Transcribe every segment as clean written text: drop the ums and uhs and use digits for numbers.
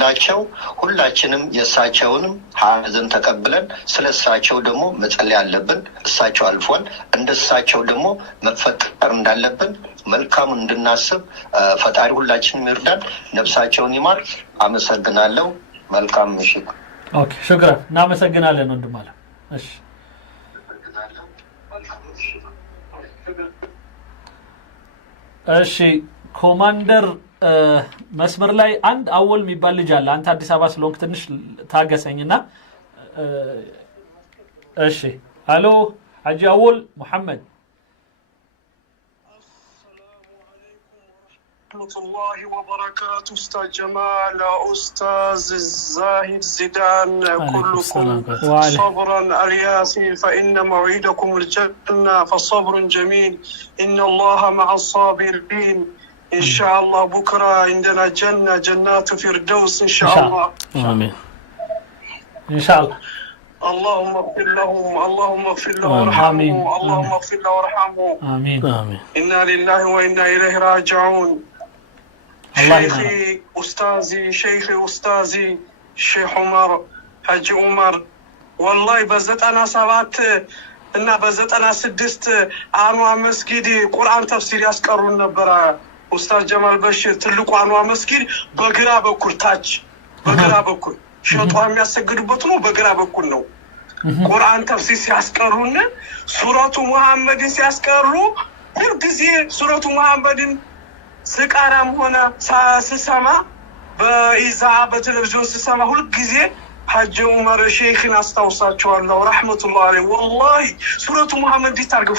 እንዲያደርግላቸው ሁላችንም የእሳቸውንም ሐዘን ተቀብለን ስለእሳቸው ደግሞ መጸለይ አለብን። እሳቸው አልፏል፣ እንደሳቸው ደግሞ መፈጠር እንዳለብን መልካም እንድናስብ ፈጣሪ ሁላችንም ይርዳን። ነፍሳቸውን ይማር። አመሰግናለሁ። መልካም ምሽት። ኦኬ ሽክራን እናመሰግናለን ወንድም አለ። እሺ እሺ ኮማንደር መስመር ላይ አንድ አወል የሚባል ልጅ አለ። አንተ አዲስ አበባ ስለሆንክ ትንሽ ታገሰኝና እሺ አሎ ሐጂ አወል መሐመድ ورحمة الله وبركاته. أستاذ جمال، أستاذ الزاهد زيدان، كلكم صبرا الياسي فإن موعدكم الجنة فصبر جميل. إن الله مع الصابرين. إن شاء الله بكرة عندنا جنة، جنات فردوس إن شاء الله. آمين إن شاء الله. اللهم اغفر لهم، اللهم اغفر له وارحمه، اللهم اغفر له وارحمه. آمين آمين. إنا لله وإنا إليه راجعون. شيخي أستاذي شيخ عمر حج عمر، والله بزت أنا سبات إن بزت أنا سدست عنوان مسجدي قرآن تفسير يسكرون نبرا. أستاذ جمال بشير تلقوا عنوان مسجد بقرا بكل تاج بقرا بكل شطوام يسجد بطنه بقرا بكل نو قرآن تفسير يسكرون سورة محمد يسكروا كل جزء سورة محمد سكارم هنا سسمع بإذاعة بتلفزيون سسمع كل جزء حج عمر شيخنا استوصى الله ورحمة الله عليه. والله سورة محمد دي ترجع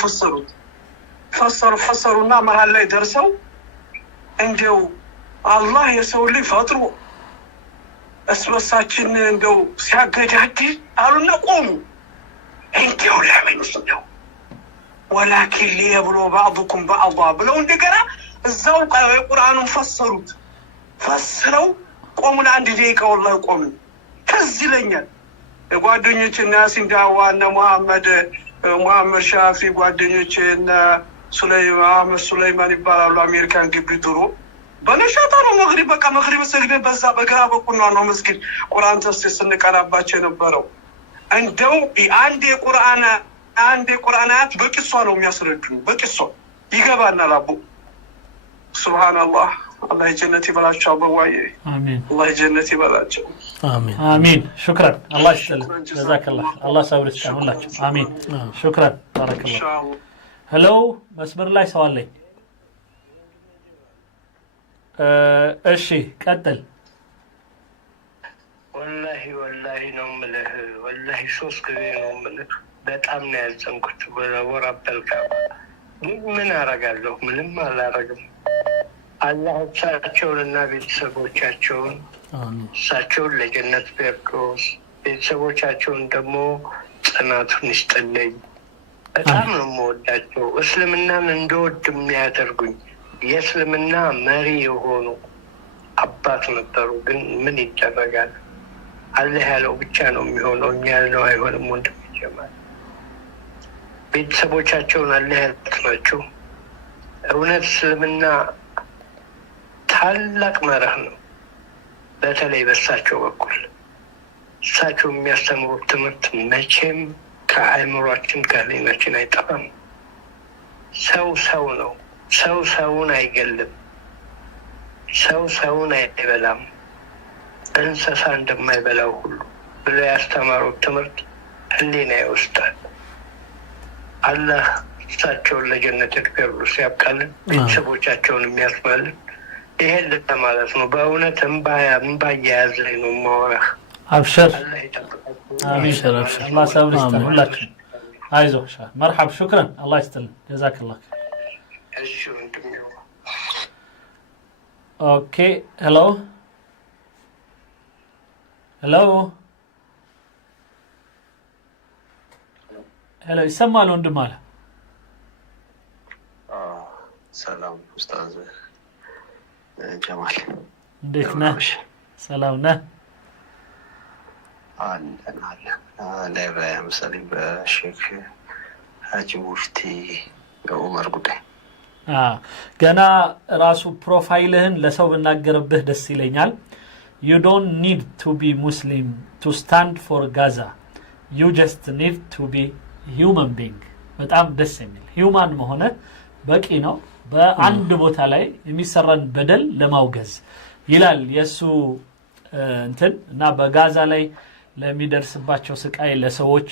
فسروا نعم هلا درسوا عندو الله يسوي فطروا أسبساتين عندو سياقة هاتي قالوا نقوم انت ولا من صدق ولكن ليبلو بعضكم بعضا بلو نقرأ الزوق القرآن فسروا قومنا عند ديك والله قومنا كزلنيا ጓደኞቼ እና ሲንዳዋና መሐመድ ሻፊ ጓደኞቼ እና ሱለይማን ይባላሉ። አሜሪካን ግቢ ድሮ በነሻታ ነው መግሪብ በቃ መግሪብ ሰግደን በዛ በግራ በኩል ነው መስጊድ ቁርአን ተፍሲር ስንቀራባቸው የነበረው። እንደው አንድ የቁርአናት በቂሷ ነው የሚያስረዱን። በቂሷ ይገባናል። አቡ ሱብሃንአላህ። الله جنتي بلاش أبوي. آمين. الله جنتي بلاش. آمين. آمين. شكرا. الله يسلمك. جزاك الله. الله يسعدك. الله. آمين. شكرا. بارك الله. إن شاء الله. هلو مسمر الله سؤال لي. إيشي قتل. والله نومله والله شوس كبير نومله بتأمن يزن كتب ورا بالكعبة. من أرجعله من ما لا رجع. الله ساتشون النبي سبوچاچون ساتشون لجنة بيركوس سبوچاچون دمو ጽናቱን ይስጥልኝ። በጣም ነው የምወዳቸው። እስልምናን እንደወድ የሚያደርጉኝ የእስልምና መሪ የሆኑ አባት ነበሩ። ግን ምን ይደረጋል? አላህ ያለው ብቻ ነው የሚሆነው። እኛ ያልነው አይሆንም። ወንድም ይጀምራል። ቤተሰቦቻቸውን አላህ ያጽናቸው። እውነት እስልምና ታላቅ መርህ ነው። በተለይ በእሳቸው በኩል እሳቸው የሚያስተምሩት ትምህርት መቼም ከአእምሯችን ከህሊናችን አይጠፋም። ሰው ነው። ሰው ሰውን አይገልም። ሰው ሰውን አይበላም። እንስሳ እንደማይበላው ሁሉ ብለው ያስተማሩት ትምህርት ህሊና ይወስዳል። አላህ እሳቸውን ለጀነት ፊርደውስ ያብቃልን፣ ቤተሰቦቻቸውን የሚያስማልን። ይሄን ለማለት ነው። በእውነት እንባ እያያዘኝ ነው የማወራህ። አብሽር አብሽር الله يسعدك ሁላችን አይዞህ مرحب شكرا الله يستلم جزاك الله اوكي هلو يسمع ወንድም አለ። ሰላም ኡስታዝ ጀማል እንዴት ነህ? ሰላም ነህ? ላይ በምሳሌ በሼክ ሀጂ ሙፍቲ ዑመር ጉዳይ ገና ራሱ ፕሮፋይልህን ለሰው ብናገርብህ ደስ ይለኛል። you don't need to be Muslim to stand for Gaza. You just need to be human being. በጣም ደስ የሚል ሂዩማን መሆነ በቂ ነው በአንድ ቦታ ላይ የሚሰራን በደል ለማውገዝ ይላል የሱ እንትን እና በጋዛ ላይ ለሚደርስባቸው ስቃይ ለሰዎች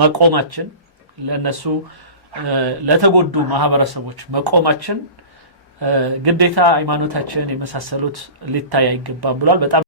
መቆማችን ለነሱ ለተጎዱ ማህበረሰቦች መቆማችን ግዴታ ሃይማኖታችን የመሳሰሉት ሊታይ አይገባም ብሏል በጣም